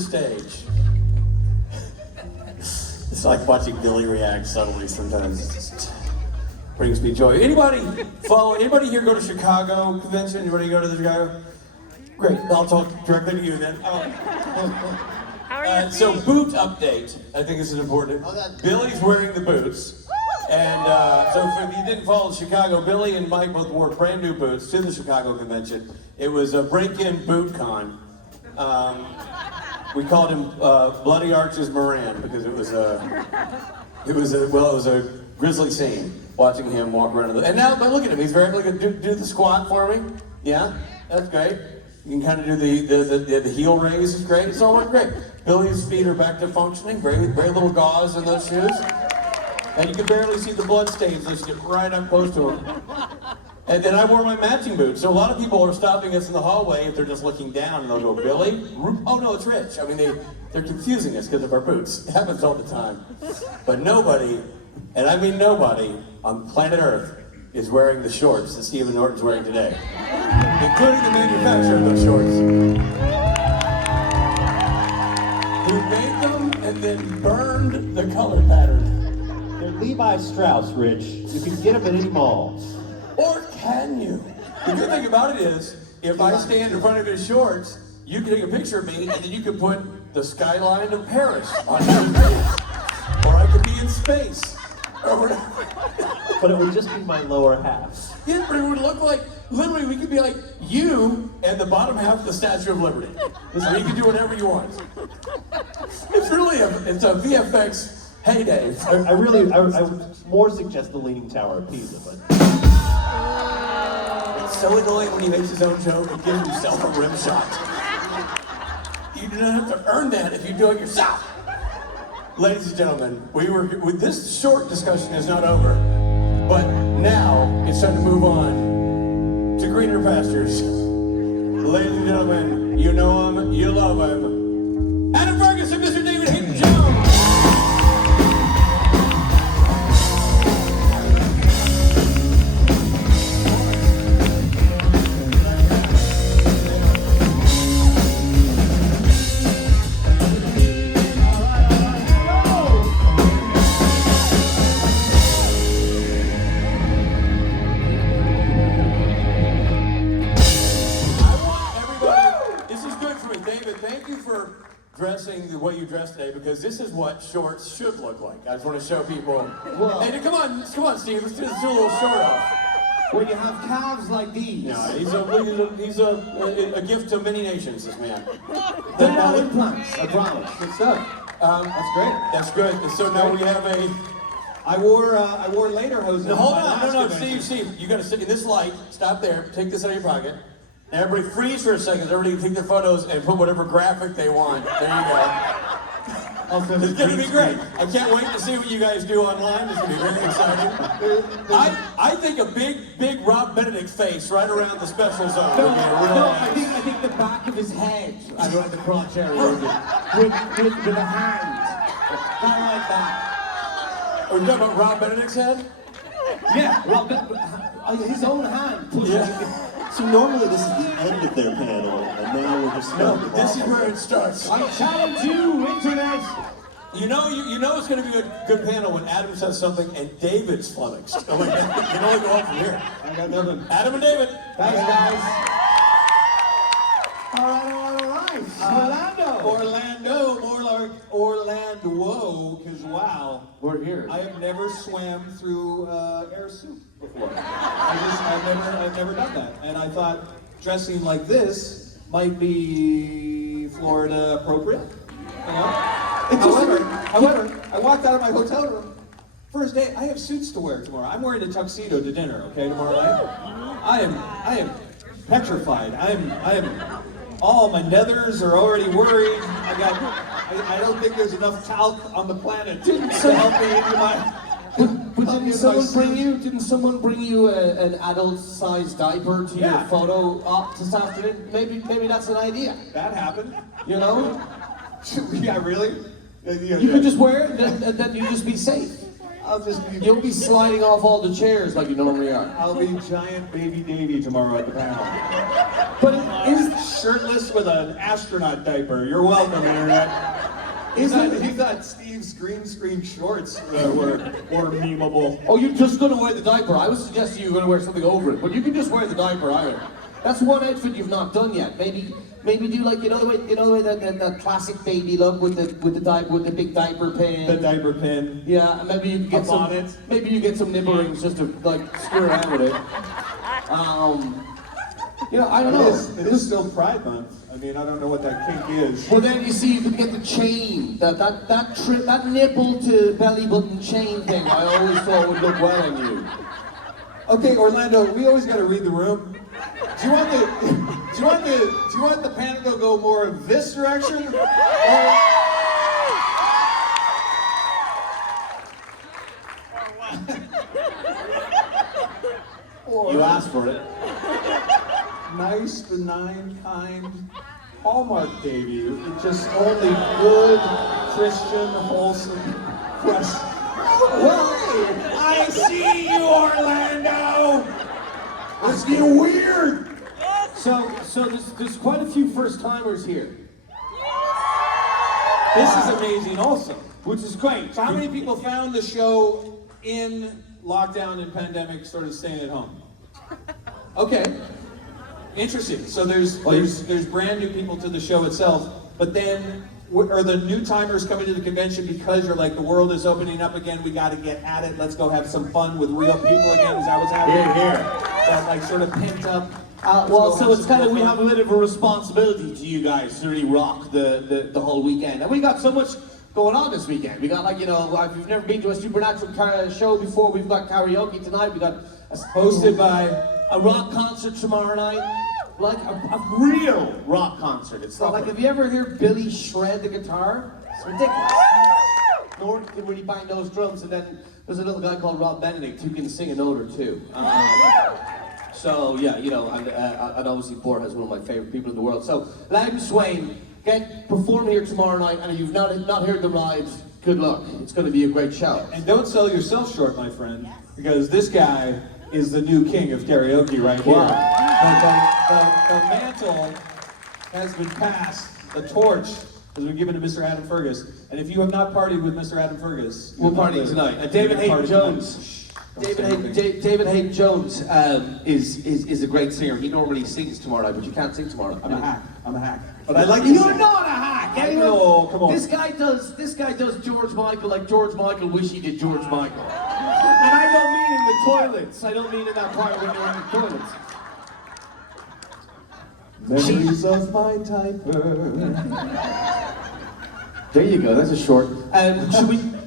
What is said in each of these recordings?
Stage. It's like watching Billy react subtly sometimes. It just brings me joy. Anybody here go to Chicago convention? Anybody go to the Chicago? Great, I'll talk directly to you then. So boot update, I think this is important. Billy's wearing the boots. And so if you didn't follow Chicago, Billy and Mike both wore brand new boots to the Chicago convention. It was a break-in boot con. We called him Bloody Arches Moran because it was a grisly scene watching him walk around. And now, but look at him, he's very, look at, do the squat for me. Yeah, that's great. You can kind of do the heel raise, is great. It's all worked great. Billy's feet are back to functioning, very little gauze in those shoes. And you can barely see the blood stains unless you get right up close to him. And then I wore my matching boots. So a lot of people are stopping us in the hallway if they're just looking down and they'll go, Billy? Oh no, it's Rich. I mean, they're confusing us because of our boots. It happens all the time. But nobody, and I mean nobody, on planet Earth is wearing the shorts that Stephen Norton's wearing today. Including the manufacturer of those shorts. Who made them and then burned the color pattern. They're Levi Strauss, Rich. You can get them at any mall. Or can you? The good thing about it is, if I stand in front of his shorts, you can take a picture of me, and then you can put the skyline of Paris on your face. Or I could be in space. Or whatever. But it would just be my lower half. Yeah, but it would look like, literally, we could be like you and the bottom half of the Statue of Liberty. So you can do whatever you want. It's really it's a VFX heyday. I would more suggest the Leaning Tower of Pisa, but... It's so annoying when he makes his own joke and gives himself a rim shot. You do not have to earn that if you do it yourself. Ladies and gentlemen, this short discussion is not over, but now it's time to move on to greener pastures. Ladies and gentlemen, you know him, you love him. Adam Fergus and Mr. David Haydn-Jones. Dressing the way you dress today, because this is what shorts should look like. I just want to show people. Whoa. Hey, come on, Steve. Let's do a little short off. When you have calves like these. No, he's a gift to many nations. This man. They're not implants. I promise. Good stuff. That's great. That's good. So now we have a. I wore lederhosen. No, hold on. No, Steve. You got to sit in this light. Stop there. Take this out of your pocket. Now everybody freeze for a second. Everybody can take their photos and put whatever graphic they want. There you go. It's going to be great. I can't wait to see what you guys do online. It's going to be very exciting. I think a big Rob Benedict face right around the special zone. I think the back of his head around the crotch area with a hand. Not like that. Are you talking about Rob Benedict's head? Yeah, his own hand. Yeah. So normally this is the end of their panel, and now we're just this is where it starts. I challenge you, Internet! You know it's going to be a good panel when Adam says something and David's flummoxed. Oh my God, you can only go up from here. I got nothing. Adam and David. Thanks, guys. All right. Orlando, more like Orlando, because wow. We're here. I have never swam through air soup before. I've never done that. And I thought dressing like this might be Florida appropriate. You know? However, I walked out of my hotel room. First day, I have suits to wear tomorrow. I'm wearing a tuxedo to dinner, okay, tomorrow night. I am petrified. I am all my nethers are already worried. I don't think there's enough talc on the planet to help me into my. But didn't someone bring you an adult-sized diaper to your photo op this afternoon? Maybe that's an idea. That happened. You know? Yeah, really? You could just wear it, and then you just be safe. You'll be sliding off all the chairs like you normally are. I'll be giant baby Davy tomorrow at the panel. But is shirtless with an astronaut diaper. You're welcome, internet. He thought Steve's green screen shorts were memeable. Oh, you're just gonna wear the diaper. I was suggesting you were gonna wear something over it, but you can just wear the diaper either. That's one outfit you've not done yet. Maybe do like the way that classic baby look with the big diaper pin. The diaper pin. Yeah, and maybe you can get some. Maybe you get some nipple rings just to like screw around with it. I don't know. It is still Pride Month. I mean, I don't know what that kink is. Well, then you see, you can get the chain, that nipple to belly button chain thing. I always thought would look well on you. Okay, Orlando, we always got to read the room. Do you want the panel to go more this direction? Or You asked for it. nice, benign, kind Hallmark baby with just only good, Christian, wholesome questions. Why? I see you, Orlando! Let's get weird! So there's quite a few first timers here, This is amazing also. which is great. So how many people found the show in lockdown and pandemic, sort of staying at home? Okay. Interesting. So there's brand new people to the show itself, but then are the new timers coming to the convention because you're like, the world is opening up again, we got to get at it, let's go have some fun with real people again? Is that what's happening? Here. That like sort of pent up. Well, so it's kind of, we have a bit of a responsibility to you guys to really rock the whole weekend. And we got so much going on this weekend. We got like, if you've never been to a supernatural show before, we've got karaoke tonight, we got Hosted by a rock concert tomorrow night. Like a real rock concert. It's not like, have you ever heard Billy shred the guitar? It's ridiculous. Nor can really bang those drums, and then there's a little guy called Rob Benedict who can sing a note or two. So yeah, and obviously Bor has one of my favorite people in the world. So Loudon Swain, perform here tomorrow night, and if you've not heard them live, good luck. It's going to be a great show. And don't sell yourself short, my friend, because this guy is the new king of karaoke right here. Wow. The mantle has been passed, the torch has been given to Mr. Adam Fergus, and if you have not partied with Mr. Adam Fergus, We're partying tonight. And David Haydn-Jones. David Haydn-Jones is a great singer. He normally sings tomorrow night, but you can't sing tomorrow. I'm a hack. But I like to You're sing. not a hack. I know, come on. This guy does George Michael like George Michael wish he did George Michael. And I don't mean in the toilets. I don't mean in that part when you're in the toilets. Memories of my diaper. There you go. That's a short.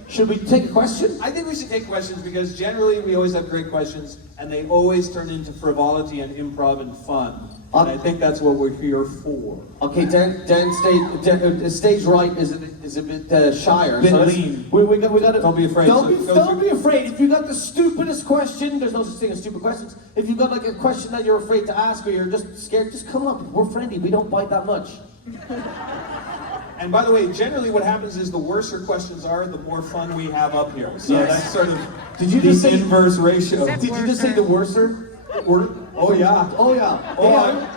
Should we take a question? I think we should take questions because generally we always have great questions and they always turn into frivolity and improv and fun. And I think that's what we're here for. Okay, stage right is a bit shyer. Bit so lean. We got to. Don't be afraid. Don't be afraid. If you got the stupidest question, there's no such thing as stupid questions. If you've got like a question that you're afraid to ask or you're just scared, just come up. We're friendly. We don't bite that much. And by the way, generally what happens is the worse your questions are, the more fun we have up here. So Yes. that's sort of Did you just say inverse ratio. Did you just say the worser? Oh yeah. Oh yeah.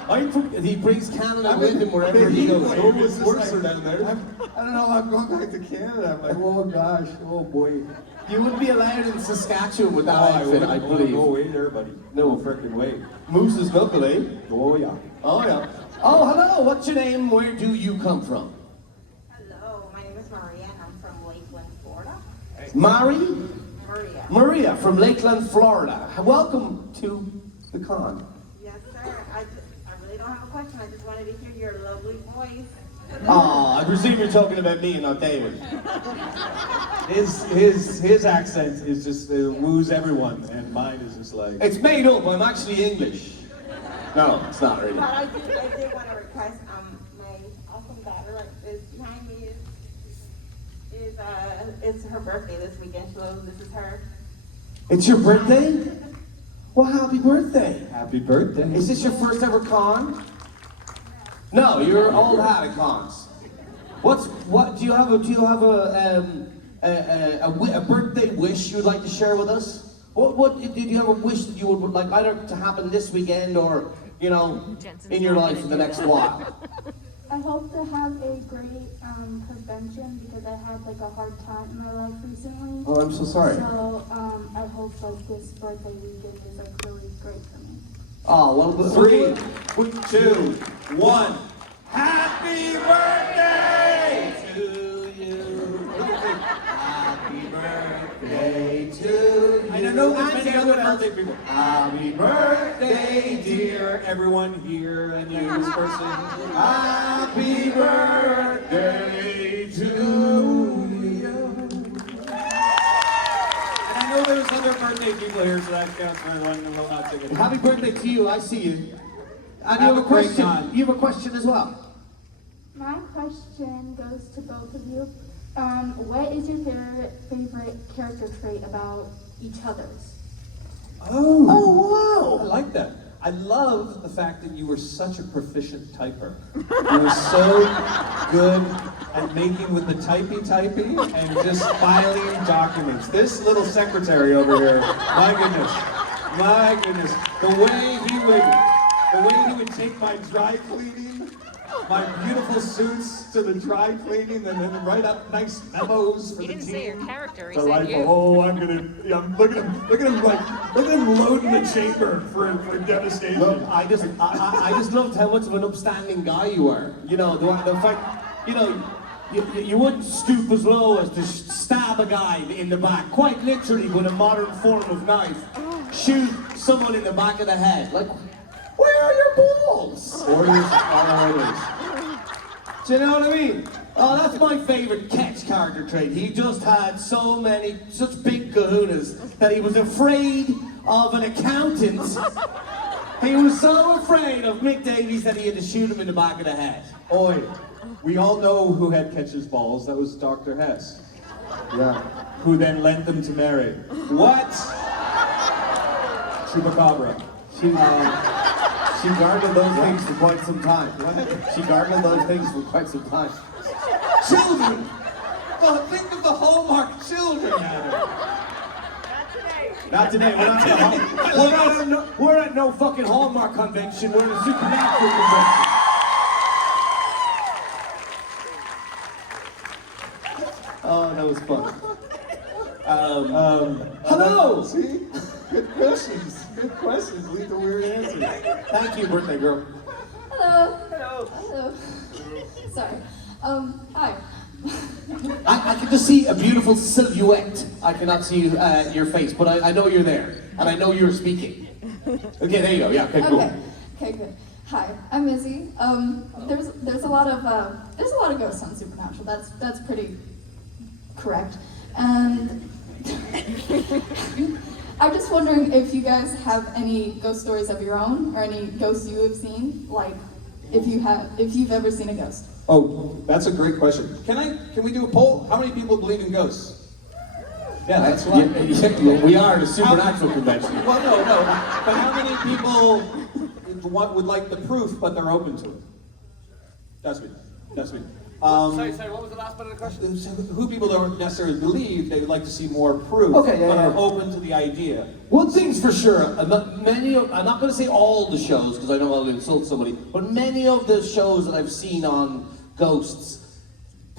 I'm from, he brings Canada with him wherever he goes. It's worse down there. I don't know, I'm going back to Canada. I'm like, oh gosh, oh boy. You wouldn't be allowed in Saskatchewan with that outfit, I believe. No way there, buddy. No freaking way. Moose is local, eh? Oh yeah. Oh yeah. Oh hello, what's your name? Where do you come from? Hello, my name is Maria and I'm from Lakeland, Florida. Maria Maria. from Lakeland, Florida. Welcome to the con. Yes, sir. I really don't have a question. I just wanted to hear your lovely voice. Ah, I presume you're talking about me and not David. His accent is just woos everyone, and mine is just like. It's made up. I'm actually English. No, it's not really. But I did want to request my awesome daughter is behind me it's her birthday this weekend, so this is her. It's your birthday? Well, happy birthday. Happy birthday. Is this your first ever con? No, you're all had at cons. Do you have a birthday wish you would like to share with us? What did you have a wish that you would like either to happen this weekend or you know, in your life for the next while? I hope to have a great convention because I had like a hard time in my life recently. Oh, I'm so sorry. So I hope like this birthday weekend is like really great for me. Oh, well, 3, 2, 1. Happy birthday to you. Happy birthday to you. And I know there's many other birthday people. Happy birthday, dear everyone here and you, this person. Happy birthday to you. And I know there's other birthday people here, so that counts for everyone who will not take it. happy birthday to you. I see you. And you Have have a a great question. time. You have a question as well. My question goes to both of you. What is your favorite character trait about each other's? Oh, Oh, I wow. like that. I love the fact that you were such a proficient typer. You were so good at making with the typey and just filing documents. This little secretary over here, my goodness, the way he would take my dry cleaning, my beautiful suits to the dry cleaning, and then write up nice memos for He the didn't team. say your character, he The said life you. of, look at him loading the chamber for devastation. Look, I just loved how much of an upstanding guy you were. You know, the fact, you know, you wouldn't stoop as low as to stab a guy in the back, quite literally with a modern form of knife, shoot someone in the back of the head. Like, where are your balls? Orders are orders. Do you know what I mean? Oh, that's my favorite Ketch character trait. He just had such big kahunas that he was afraid of an accountant. He was so afraid of Mick Davies that he had to shoot him in the back of the head. Oi, we all know who had Ketch's balls. That was Dr. Hess. Yeah. Who then lent them to Mary. What? Chupacabra. She gargled those things for quite some time. She gargled those things for quite some time. Children! Well, think of the Hallmark children, Adam. Not today. We're at no fucking Hallmark convention. We're at a supernatural convention. Oh, that was fun. Hello. See? Good questions. Good questions lead to weird answers. Thank you, birthday girl. Hello. Hello. Sorry. Hi. I can just see a beautiful silhouette. I cannot see your face, but I know you're there, and I know you're speaking. Okay, there you go. Yeah, okay, cool. Okay, good. Hi, I'm Izzy. There's a lot of ghosts on Supernatural. That's pretty correct. And I'm just wondering if you guys have any ghost stories of your own, or any ghosts you have seen. Like, if you've ever seen a ghost. Oh, that's a great question. Can we do a poll? How many people believe in ghosts? Yeah, that's a lot. We are at a supernatural convention. Well, no. But how many people would like the proof, but they're open to it? That's me. Sorry, what was the last part of the question? Who people don't necessarily believe, they would like to see more proof, Okay, yeah, but yeah. are open to the idea. One thing's for sure, I'm not going to say all the shows because I know I'll insult somebody, but many of the shows that I've seen on ghosts,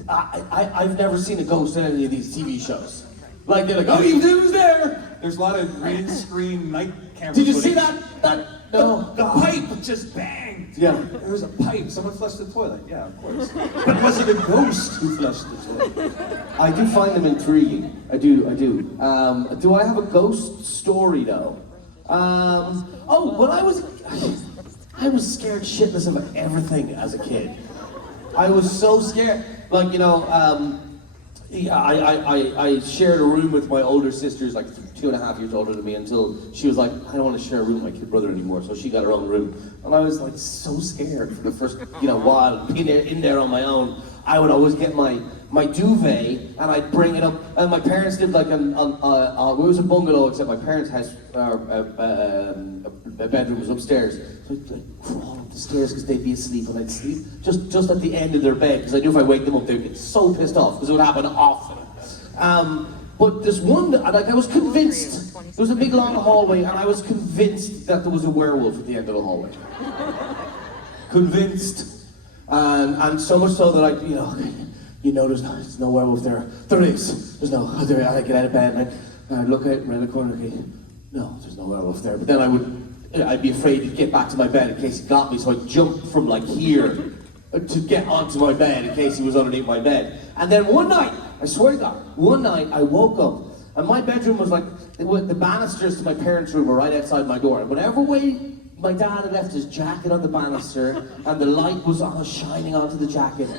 I've never seen a ghost in any of these TV shows. Like, they're like, oh, he was there! There's a lot of green screen night camera Did you see footage. that? No. The pipe just banged. Yeah. There was a pipe. Someone flushed the toilet. Yeah, of course. But was it a ghost who flushed the toilet? I do find them intriguing. I do. Do I have a ghost story though? When I was scared shitless of everything as a kid. I was so scared. Like, you know, I shared a room with my older sister, who's like 2.5 years older than me, until she was like, I don't want to share a room with my kid brother anymore, so she got her own room. And I was like so scared for the first, while being in there on my own. I would always get my duvet and I'd bring it up. And my parents did like it was a bungalow, except my parents' house, bedroom was upstairs. So I'd like crawl up the stairs because they'd be asleep and I'd sleep just at the end of their bed, because I knew if I wake them up they'd get so pissed off, because it would happen often. But there's one that, like, I was convinced, there was a big long hallway, and I was convinced that there was a werewolf at the end of the hallway. Convinced. And so much so that there's no werewolf there. There is. There's no, I get out of bed and I'd look out around the corner, okay, no, there's no werewolf there. But then I'd be afraid to get back to my bed in case he got me, so I'd jump from like here to get onto my bed in case he was underneath my bed. And then one night, I swear to God, one night I woke up and my bedroom was like, the banisters to my parents' room were right outside my door. And whatever way my dad had left his jacket on the banister and the light was shining onto the jacket,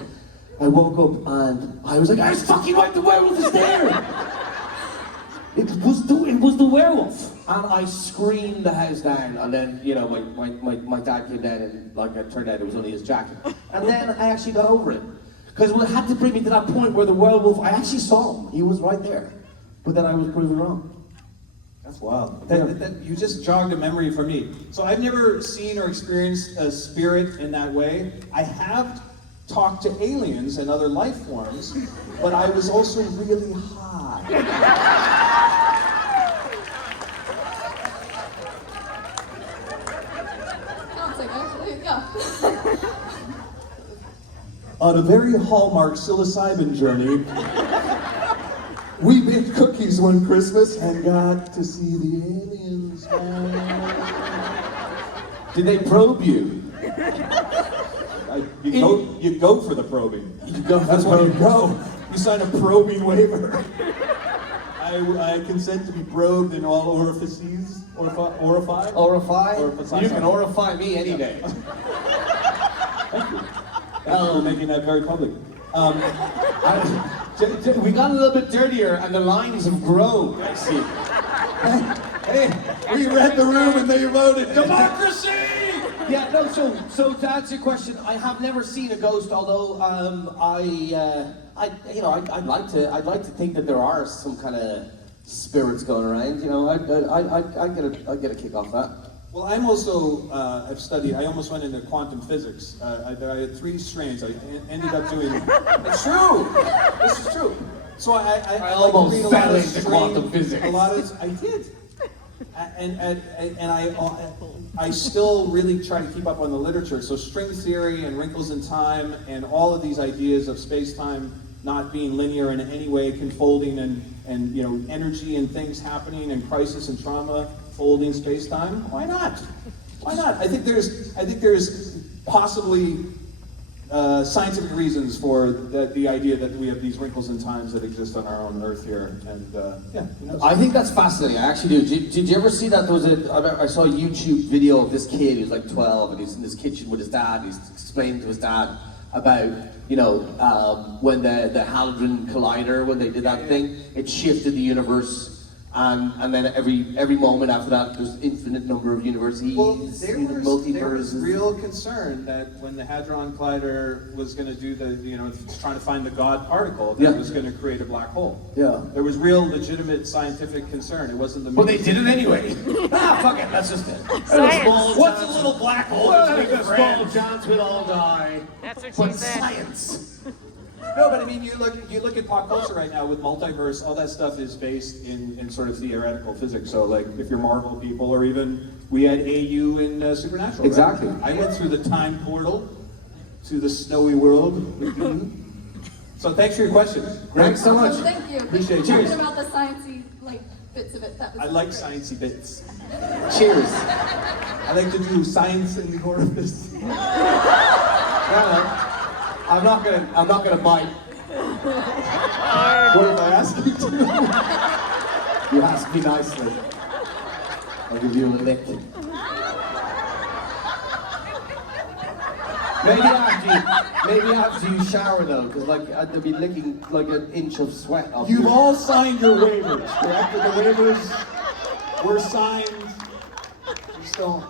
I woke up and I was like, I was fucking right, the werewolf is there! It was the werewolf. And I screamed the house down, and then, my dad came down and, like, it turned out it was only his jacket. And then I actually got over it. Because it had to bring me to that point where the werewolf, I actually saw him. He was right there. But then I was proven wrong. That's wild. You just jogged a memory for me. So I've never seen or experienced a spirit in that way. I have talked to aliens and other life forms, but I was also really high. On a very hallmark psilocybin journey, we baked cookies one Christmas and got to see the aliens. Did they probe you? You go for the probing. That's why you go. You sign a probing waiver. I consent to be probed in all orifices. Orify? Orify? You can orify me any day. Thank you. Thank you for making that very public. We got a little bit dirtier and the lines have grown, I see. Hey, we read the room and they voted democracy! Yeah, no, so to answer your question, I have never seen a ghost, although I'd like to think that there are some kind of spirits going around, I get a kick off that. Well, I'm also, I almost went into quantum physics. I had 3 strains. I ended up doing, it's true! This is true. So I almost read a fell lot of into strain, quantum physics. I did. And I still really try to keep up on the literature. So string theory and wrinkles in time and all of these ideas of space-time not being linear in any way, confolding and energy and things happening and crisis and trauma folding space-time. Why not? Why not? I think there's possibly scientific reasons for the idea that we have these wrinkles in times that exist on our own Earth here, and who knows? I think that's fascinating. I actually do. Did you ever see that? I saw a YouTube video of this kid who's like 12, and he's in his kitchen with his dad. He's explaining to his dad about when the Hadron Collider, when they did that thing, it shifted the universe. And then every moment after that, there's infinite number of universes, There was multiverses. real concern that when the Hadron Collider was going to do trying to find the God particle, that it was going to create a black hole. Yeah. There was real legitimate scientific concern. It wasn't the. But they did it anyway. Fuck it, that's just it. What's a little black hole? Well, there's a small chance we'll all die. That's what But she said. science. No, but I mean, you look at pop culture right now with multiverse. All that stuff is based in sort of theoretical physics. So, like, if you're Marvel people, or even we had AU in Supernatural. Right? Exactly. I went through the time portal to the snowy world with you. So, thanks for your question. Thanks so much. Thank you. Appreciate it. Talking Cheers. about the sciencey bits of it. That was I like sciencey bits. Cheers. I like to do science in the orifice. I'm not gonna bite. What if I ask you to? You ask me nicely. I'll give you a lick. Maybe after you shower though, because I'd be licking like an inch of sweat off. You've all signed your waivers, correct? The waivers were signed. You still.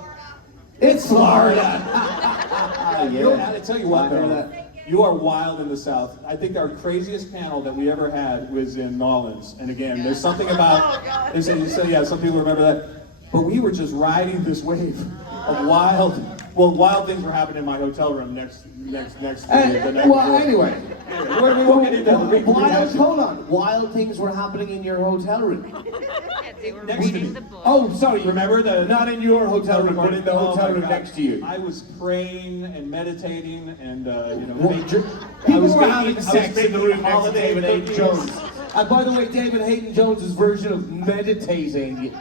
It's Florida. I tell you what, though, you are wild in the South. I think our craziest panel that we ever had was in Nolans. And again, there's something about, they say, some people remember that. But we were just riding this wave of wild Well, wild things were happening in my hotel room next to the night Well, before. anyway. We won't get into the big Hold on. Wild things were happening in your hotel room. They were Next to reading me. the book. Oh, sorry. Remember the- Not in your hotel room, but in the Oh hotel my room God. next to you. I was praying and meditating and People were having sex in the room next to holiday David Haydn-Jones. And by the way, David Haydn-Jones' version of meditating.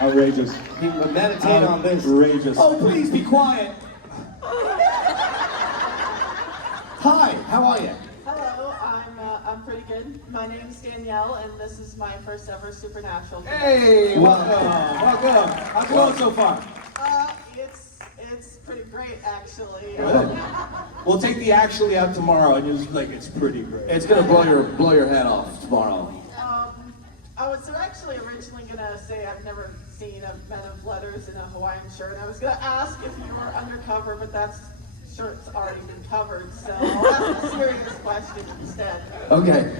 Outrageous. He would meditate on this. Outrageous. Oh, please be quiet. Hi, how are you? Hello, I'm pretty good. My name is Danielle, and this is my first ever Supernatural. Hey, welcome. How's it going so far? It's pretty great actually. Good. We'll take the actually out tomorrow and you'll just be like, it's pretty great. It's gonna blow your head off tomorrow. I was actually originally gonna say I've never seen a Men of Letters in a Hawaiian shirt. I was gonna ask if you were undercover, but that shirt's already been covered, so I'll ask a serious question instead. Okay.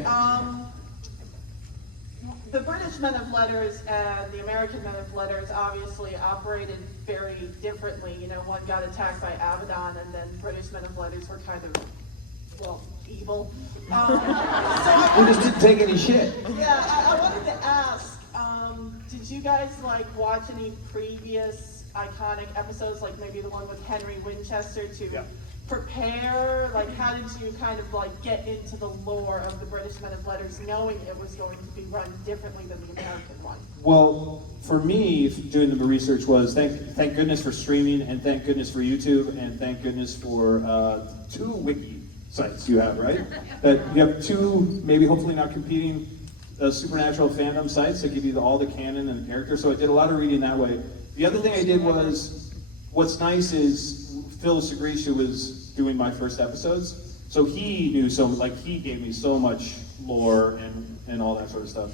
The British Men of Letters and the American Men of Letters obviously operated very differently. You know, one got attacked by Abaddon, and then British Men of Letters were kind of, well, evil. We just didn't take any shit. Yeah, I wanted to ask, did you guys like watch any previous iconic episodes, like maybe the one with Henry Winchester to prepare? Like, how did you kind of like get into the lore of the British Men of Letters, knowing it was going to be run differently than the American one? Well, for me, doing the research was thank goodness for streaming, and thank goodness for YouTube, and thank goodness for 2 wiki sites you have, right? That you have 2, maybe hopefully not competing supernatural fandom sites that give you all the canon and the character. So I did a lot of reading that way. The other thing I did was, what's nice is Phil Segrisha was doing my first episodes, so he knew he gave me so much lore and all that sort of stuff.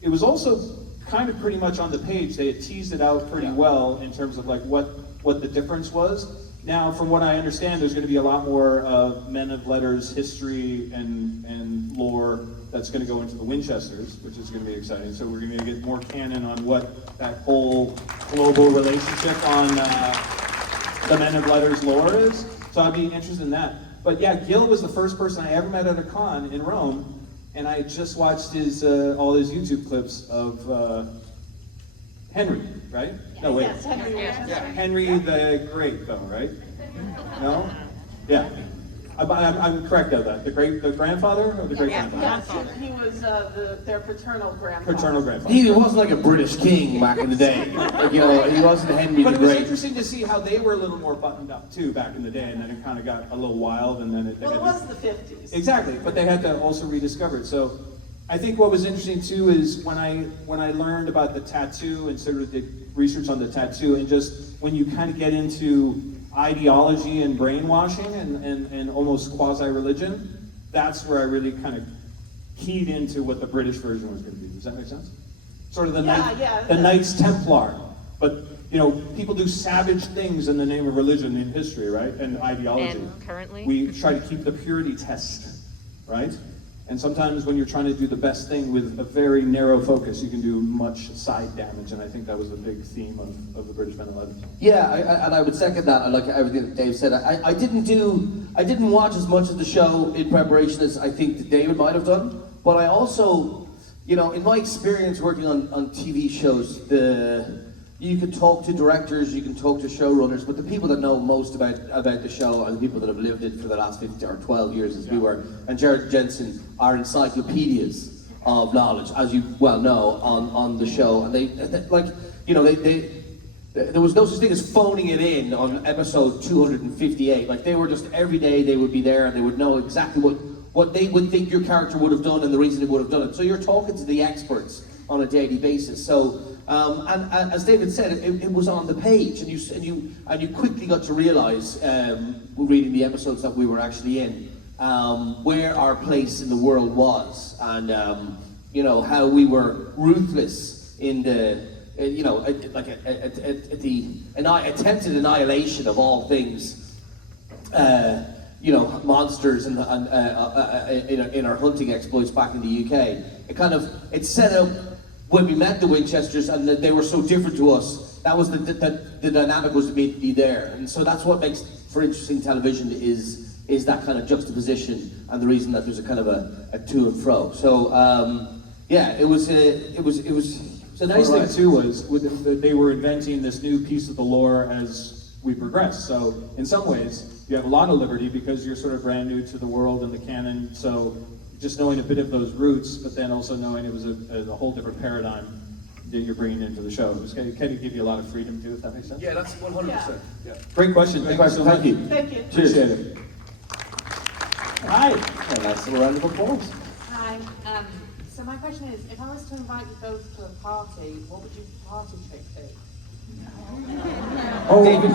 It was also kind of pretty much on the page. They had teased it out pretty well in terms of like what the difference was. Now, from what I understand, there's going to be a lot more Men of Letters history and lore that's going to go into the Winchesters, which is going to be exciting. So we're going to get more canon on what that whole global relationship on the Men of Letters lore is. So I'd be interested in that. But yeah, Gil was the first person I ever met at a con in Rome, and I just watched all his YouTube clips of Henry, right? No, wait. Yes, Henry Winchester. Henry the Great, though, right? No? Yeah. I'm correct of that. The grandfather or the great grandfather? Yes, he was their paternal grandfather. Paternal grandfather. He wasn't like a British king back in the day. Like, you know, he wasn't Henry But the it was Great. interesting to see how they were a little more buttoned up too back in the day, and then it kind of got a little wild, and then Well, it was the 50s. Exactly, but they had to also rediscover it. So I think what was interesting too is when I learned about the tattoo and sort of did research on the tattoo, and just when you kind of get into ideology and brainwashing and almost quasi-religion, that's where I really kind of keyed into what the British version was going to be. Does that make sense? Sort of the Knights Templar, but you know, people do savage things in the name of religion in history, right? And ideology. And currently? We try to keep the purity test, right? And sometimes when you're trying to do the best thing with a very narrow focus, you can do much side damage, and I think that was a big theme of the British Men of Letters. Yeah, and I would second that. I like everything that Dave said. I didn't watch as much of the show in preparation as I think that David might have done, but I also, you know, in my experience working on TV shows, you can talk to directors, you can talk to showrunners, but the people that know most about the show are the people that have lived it for the last 15 or 12 years as we were. And Jared Jensen are encyclopedias of knowledge, as you well know, on the show. And they like, you know, there was no such thing as phoning it in on episode 258. Like, they were just, every day they would be there and they would know exactly what they would think your character would have done and the reason they would have done it. So you're talking to the experts on a daily basis. So, and as David said, it was on the page, and you quickly got to realize, reading the episodes that we were actually in, where our place in the world was, and you know, how we were ruthless in the, you know, like at the attempted annihilation of all things, you know, monsters and in our hunting exploits back in the UK. It set up when we met the Winchesters and that they were so different to us, that was the dynamic was to be there. And so that's what makes for interesting television is that kind of juxtaposition and the reason that there's a kind of a to and fro. So yeah, it was The nice thing too was they were inventing this new piece of the lore as we progressed. So in some ways, you have a lot of liberty because you're sort of brand new to the world and the canon. So just knowing a bit of those roots, but then also knowing it was a whole different paradigm that you're bringing into the show. It was kind of give you a lot of freedom too, if that makes sense. Yeah, that's 100%. Yeah. Great question. Thank you so much. Thank you. Thank you. Appreciate it. Hi. And that's a round of applause. Hi. So my question is, if I was to invite you both to a party, what would your party trick be? Oh, David,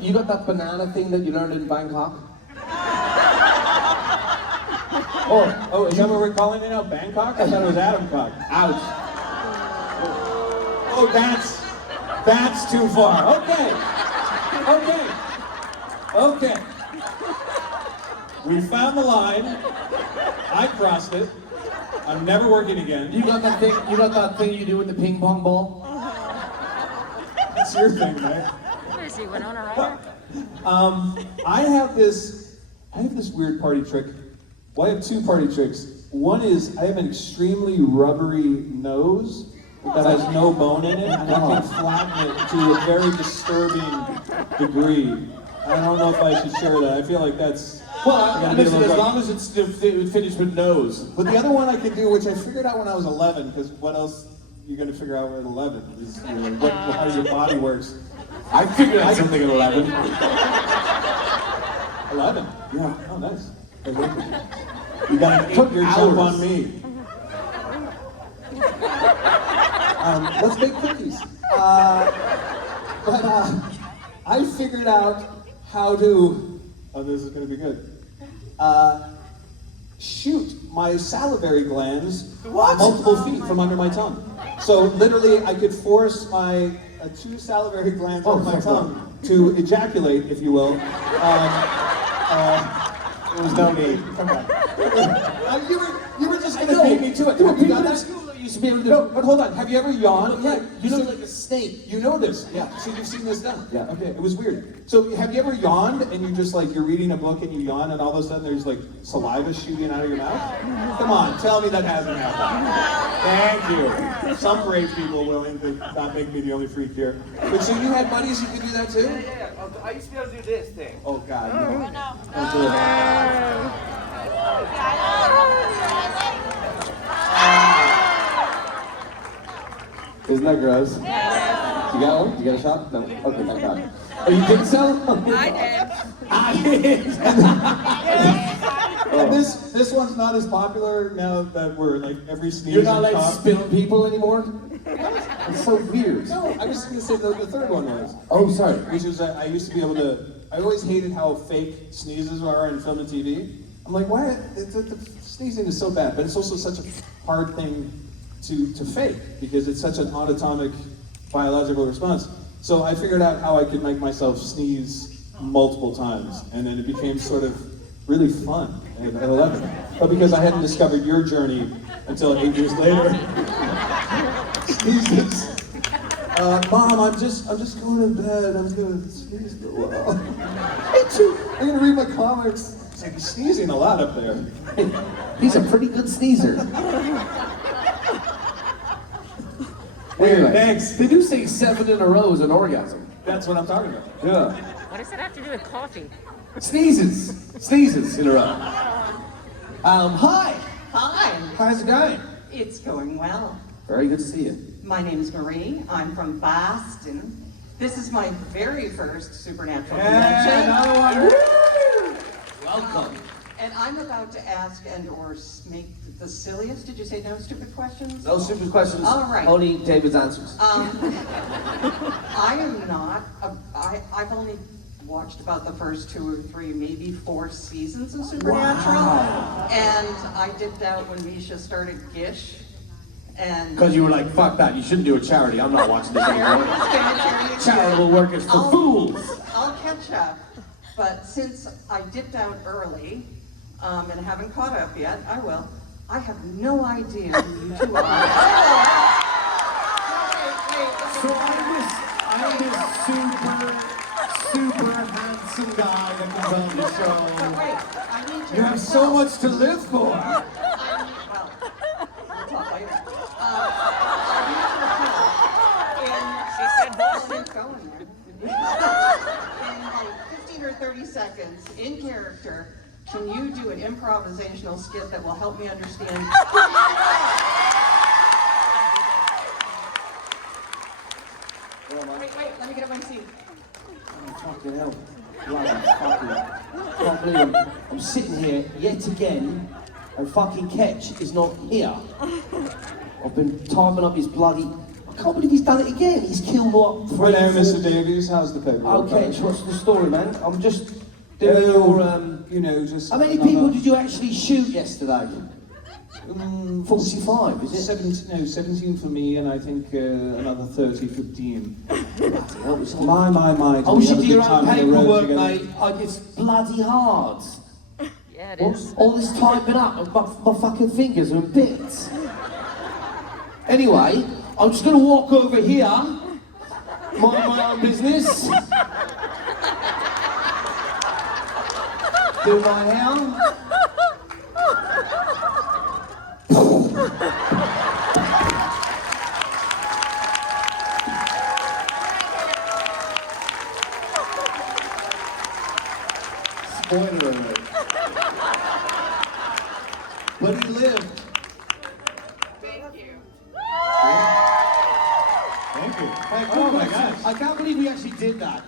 you got that banana thing that you learned in Bangkok? Oh, is that what we're calling it now? Bangkok? I thought it was Adam Cock. Ouch. Oh, that's too far. Okay. We found the line. I crossed it. I'm never working again. You got that thing you do with the ping pong ball? That's your thing, man. Is he Winona Ryder? I have this weird party trick. Well, I have two party tricks. One is I have an extremely rubbery nose that has no bone in it, and I can flatten it to a very disturbing degree. I don't know if I should share that. I feel like that's... Well, listen, as long as it's finished with nose. But the other one I could do, which I figured out when I was 11, because what else you're going to figure out at 11? Is, how your body works. I figured out something at 11. 11? Yeah. Oh, nice. You got to put your jump on me. Let's make cookies. I figured out how to, oh, this is going to be good, shoot my salivary glands multiple feet from under my tongue. So literally, I could force my two salivary glands under my tongue to ejaculate, if you will. There was no need. Come on. You were just going to beat me to it. Have you done that? Used to be able to do. No, but hold on. Have you ever yawned? Yeah, you know, look like a snake. You know this, yeah. So you've seen this done. Yeah. Okay, it was weird. So have you ever yawned and you just like, you're reading a book and you yawn and all of a sudden there's like saliva shooting out of your mouth? Come on, tell me that hasn't happened. Thank you. Some brave people are willing to not make me the only freak here. But so you had buddies who could do that too? Yeah. I used to be able to do this thing. Oh God, no. Don't do it. Isn't that gross? You got one? You got a shot? No? Okay, thank God. Oh, you think so? I did. And this one's not as popular now that we're like every sneeze. You're not and like cough. spilling people anymore? It's so weird. No, I was going to say the third one was. Oh, sorry. Which is I used to be able to. I always hated how fake sneezes are in film and TV. I'm like, why? The sneezing is so bad, but it's also such a hard thing to fake because it's such an autonomic biological response. So I figured out how I could make myself sneeze multiple times, and then it became sort of really fun at 11. But because I hadn't discovered your journey until 8 years later. Sneezes. Mom, I'm just going to bed. I'm gonna sneeze for a while. I'm gonna read my comics. It's like, you're sneezing a lot up there. He's a pretty good sneezer. Anyway, thanks. They do say 7 in a row is an orgasm. That's what I'm talking about. Yeah. What does it have to do with coffee? Sneezes in a row. Hi. Hi, How's it going? it's going well. Very good to see you. My name is Marie. I'm from Boston. This is my very first Supernatural convention. another one. Woo! Welcome. And I'm about to ask and or make the silliest, did you say no stupid questions? No stupid questions. All right. Only David's answers. I am not, I've only watched about the first 2 or 3, maybe 4 seasons of Supernatural. Wow. And I dipped out when Misha started Gish. And Because you were like, fuck that, you shouldn't do a charity. I'm not watching this anymore. Charitable work is for fools. I'll catch up, but since I dipped out early and haven't caught up yet, I will. I have no idea who you two are. I'm this super handsome guy that comes on the show. Wait, I need your You have so help. much to live for. Well, we'll talk later. I She said Boston. need your help in like 15 or 30 seconds, in character, can you do an improvisational skit that will help me understand? Wait, let me get up my seat. Fucking hell. Can't believe I'm sitting here yet again and fucking Ketch is not here. I've been typing up his bloody... I can't believe he's done it again. He's killed what? Hello, Mr. Davies. How's the paperwork? Okay, so what's the story, man? I'm just doing your... You know, just... How many people did you actually shoot yesterday? 45, is it? 17 for me, and I think another 30 for Dean. Hell, it's all- My. Oh, we you have should a do good your time own on the road paperwork, together. mate. Like, it's bloody hard. Yeah, it is. All this typing up, my fucking fingers are in bits. Anyway, I'm just gonna walk over here, mind my own business. Do my hair. Spoiler alert. But he lived. Thank you. Thank you. Oh my gosh. I can't believe we actually did that,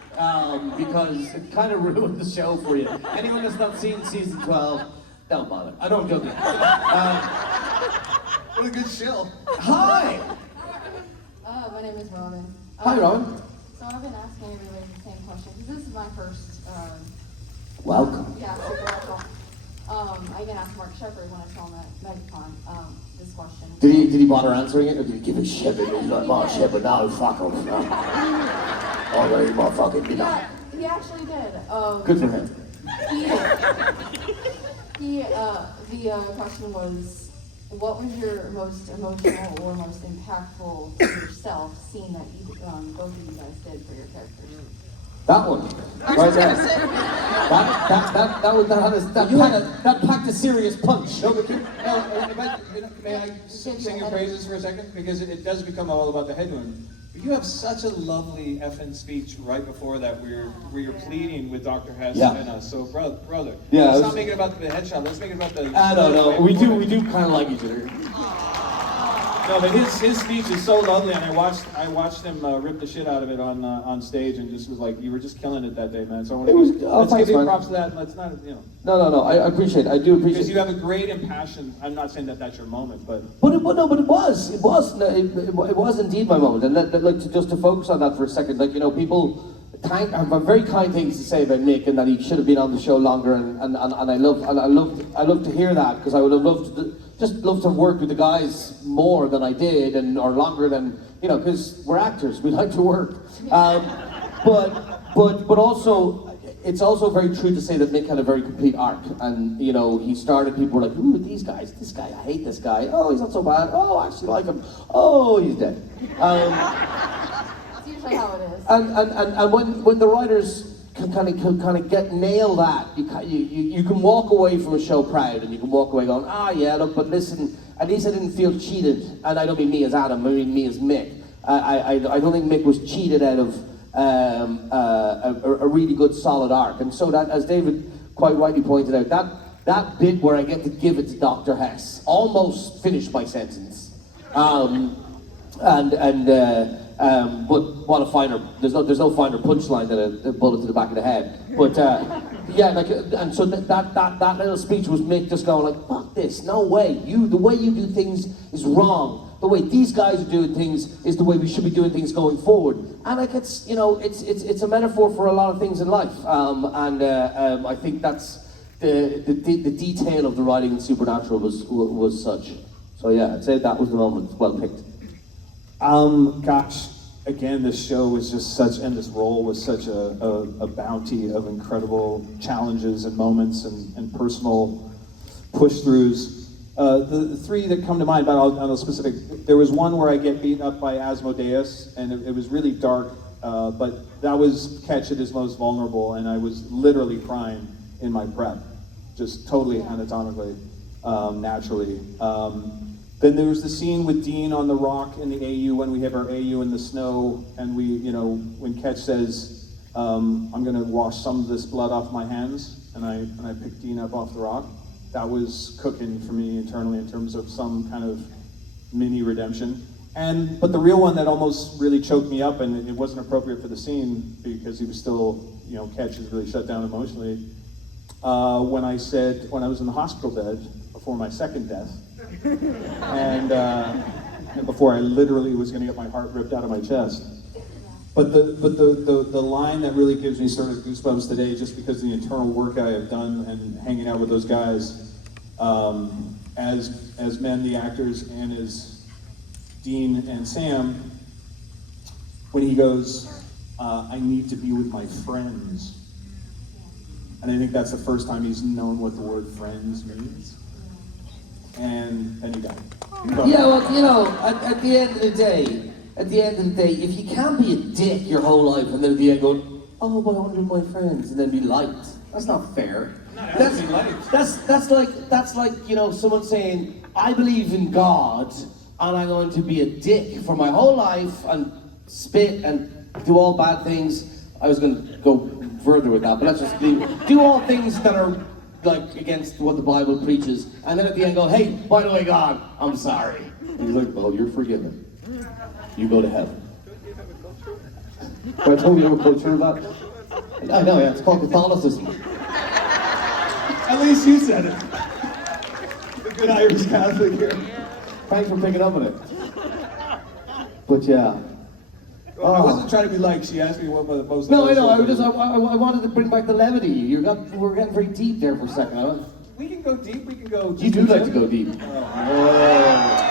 because it kind of ruined the show for you. Anyone that's not seen season 12, don't bother. I don't joke. What a good show. Hi! My name is Robin. Hi, Robin. So I've been asking everybody the same question, because this is my first, Welcome. yeah, supernatural. I even asked Mark Shepard when I saw him at MegaCon, this question. Did he bother answering it, or did he give a shit? He's like, Mark Shepard, no, fuck off. No. Oh, no, you motherfucking did Yeah, he actually did. Good for him. The question was, what was your most emotional or most impactful to yourself scene that you, both of you guys did for your characters? That one, right there. That packed a serious punch. No, but may I sing your praises for a second? Because it does become all about the head wound. But you have such a lovely effing speech right before that where you're pleading with Dr. Hess Yeah. and us. So, brother, Yeah, let's it not was- make it about the headshot. Let's make it about the... No, we do kind of like each other. No, but his speech is so lovely, and I watched him rip the shit out of it on stage, and just was like, you were just killing it that day, man. So I want It was- to oh, let's thanks, give you man. props to that. And let's not, No, I appreciate it. I do appreciate because you it. have a great impassion. I'm not saying that that's your moment, but But it was indeed my moment. And just to focus on that for a second, people have very kind things to say about Nick and that he should have been on the show longer. And I love to hear that, because I would have loved to have worked with the guys more than I did, or longer than, because we're actors, we like to work. But also, it's also very true to say that Nick had a very complete arc, and he started. People were like, "Ooh, these guys! This guy, I hate this guy. Oh, he's not so bad. Oh, I actually like him. Oh, he's dead." That's usually how it is. And when the writers can kind of nail that, you can walk away from a show proud, and you can walk away going, yeah, look, but listen, at least I didn't feel cheated, and I don't mean me as Adam, I mean me as Mick. I don't think Mick was cheated out of a really good solid arc, and so that, as David quite rightly pointed out, that bit where I get to give it to Dr. Hess almost finished my sentence. But what a finer, there's no finer punchline than a bullet to the back of the head. But and so that little speech was Mick just going like, fuck this, no way. The way you do things is wrong. The way these guys are doing things is the way we should be doing things going forward. And it's a metaphor for a lot of things in life. I think that's the detail of the writing in Supernatural was such. So yeah, I'd say that was the moment. Well picked. Gosh, again, this show was just such, and this role was such a bounty of incredible challenges and moments and personal push-throughs. The three that come to mind, but on a specific, there was one where I get beaten up by Asmodeus, and it was really dark, but that was Ketch at his most vulnerable, and I was literally crying in my prep, just totally anatomically, naturally. Then there was the scene with Dean on the rock in the AU when we have our AU in the snow, and we, you know, when Ketch says, I'm gonna wash some of this blood off my hands, and I pick Dean up off the rock. That was cooking for me internally in terms of some kind of mini redemption. But the real one that almost really choked me up, and it wasn't appropriate for the scene because he was still, you know, Ketch is really shut down emotionally. When I was in the hospital bed before my second death, and before I literally was gonna get my heart ripped out of my chest. But the line that really gives me sort of goosebumps today, just because of the internal work I have done and hanging out with those guys, as men, the actors, and as Dean and Sam, when he goes, I need to be with my friends. And I think that's the first time he's known what the word friends means. And then he died. Yeah, well, you know, at the end of the day, if you can't be a dick your whole life and then at the end go, oh, but I want to be with my friends, and then be liked, that's not fair. That's like, you know, someone saying, I believe in God, and I'm going to be a dick for my whole life and spit and do all bad things. I was going to go further with that, but let's just do all things that are like against what the Bible preaches, and then at the end go, hey, by the way, God, I'm sorry. And he's like, well, you're forgiven. You go to heaven. But I told you you have a culture of that. I know, yeah, it's called Catholicism. At least you said it. The good Irish Catholic here. Thanks for picking up on it. But yeah. I wasn't trying to be like, she asked me what was the most... No, I know, I wanted to bring back the levity. We're getting very deep there for a second. We can go deep, we can go... You do like to go deep. Oh.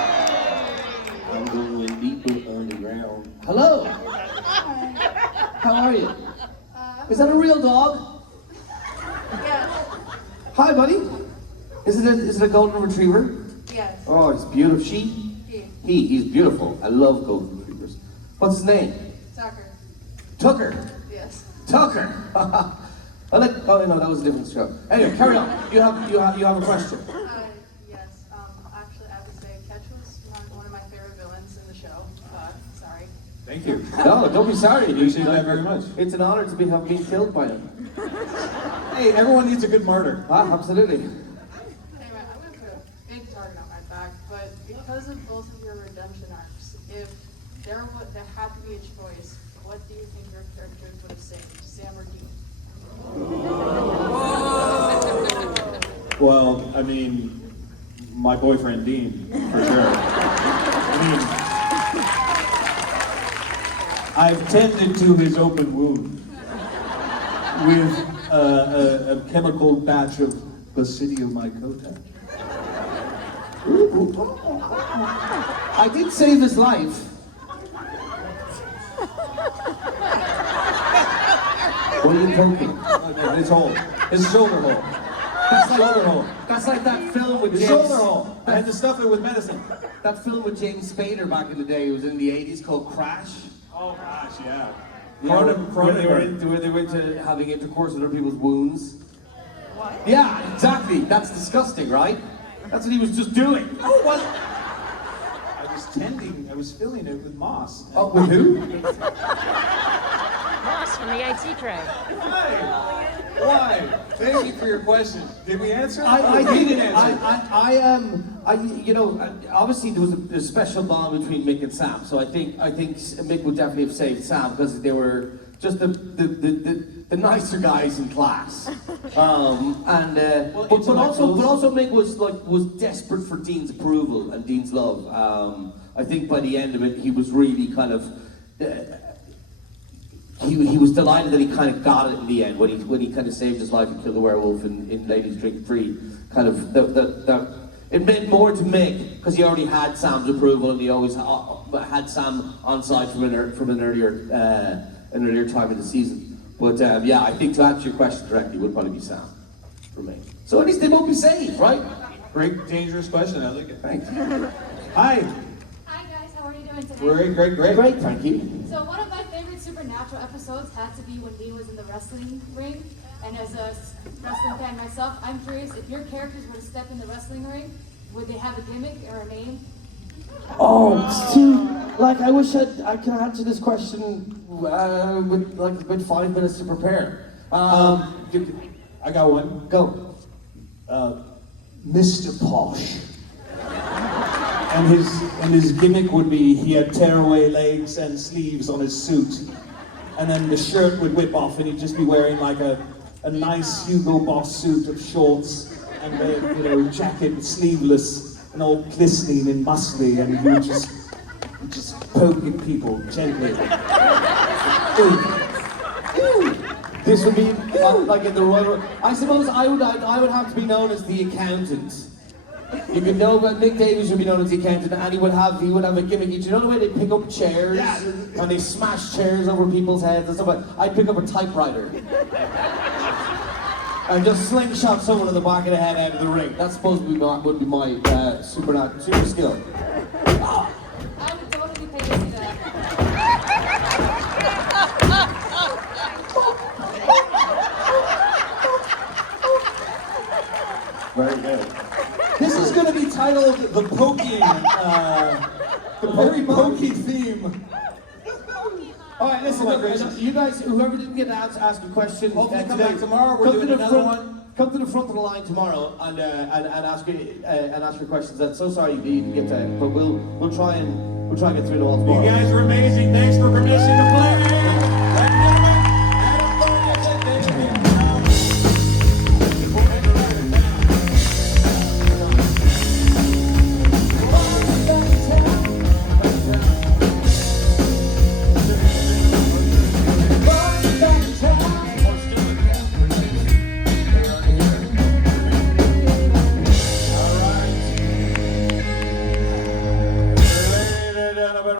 I'm going deeper underground. Hello. How are you? Is that a real dog? Yes. Hi, buddy. Is it a golden retriever? Yes. Oh, it's beautiful. She? He's beautiful. I love golden retrievers. What's his name? Tucker. Tucker. Yes. Tucker. Oh no, that was a different show. Anyway, carry on. You have a question. Yes. Actually, I would say Ketch was one of my favorite villains in the show. But sorry. Thank you. No, don't be sorry. Appreciate that very much. It's an honor to have been killed by him. Hey, everyone needs a good martyr. Absolutely. Anyway, I'm going to put a big target on my back, but because of both of your redemption arcs, if there had to be a choice, what do you think your characters would have saved, Sam or Dean? Well, I mean, my boyfriend Dean, for sure. I mean, I've tended to his open wound with a chemical batch of Basidio mycota. I did save his life. What are you poking? His hole. His shoulder hole. That's like that film with His James. shoulder hole. I had to stuff it with medicine. That film with James Spader back in the day. It was in the 80s called Crash. Oh gosh, yeah. Where they went to having intercourse with other people's wounds. What? Yeah, exactly. That's disgusting, right? That's what he was just doing. Oh, what? I was filling it with moss. Oh, with who? Moss from the IT crew. Why? Thank you for your question. Did we answer it? I didn't answer. Obviously there was a special bond between Mick and Sam. So I think Mick would definitely have saved Sam because they were just the nicer guys in class. But also Mick was desperate for Dean's approval and Dean's love. I think by the end of it, he was really kind of. He was delighted that he kind of got it in the end when he kind of saved his life and killed the werewolf in Ladies Drink Free. Kind of it meant more to Mick because he already had Sam's approval and he always had Sam on side from an earlier time in the season. But I think to answer your question directly would probably be Sam for me. So at least they won't be saved, right? Great, dangerous question. I like it. Thanks. Hi. Hi guys, how are you doing today? Great. Great, thank you. So one of my favorite supernatural episodes had to be when Dean was in the wrestling ring. And as a wrestling fan myself, I'm curious if your characters were to step in the wrestling ring, would they have a gimmick or a name? Oh, see, like I wish I could answer this question with like about 5 minutes to prepare. I got one. Go. Mr. Posh. And his gimmick would be he had tearaway legs and sleeves on his suit. And then the shirt would whip off and he'd just be wearing like a nice Hugo Boss suit of shorts and a jacket sleeveless and all glistening and muscly, and he would just poking people gently. This would be like in the Royal. I suppose I would have to be known as the accountant. You could know about Nick Davies would be known as the accountant, and he would have a gimmick. Do you know the way they pick up chairs and they smash chairs over people's heads and stuff like that? I'd pick up a typewriter and just slingshot someone in the back of the head out of the ring. That's supposed to be would be my super skill. I would totally pay to see that. Very good. This is going to be titled The Poking, the very pokey theme. All right, listen, look, you guys, whoever didn't get to ask a question, Hopefully come today, back tomorrow, we're come doing to the another front, one. Come to the front of the line tomorrow and ask your questions. I'm so sorry you didn't get to, but we'll try and get through them all tomorrow. You guys are amazing. Thanks for permission to play.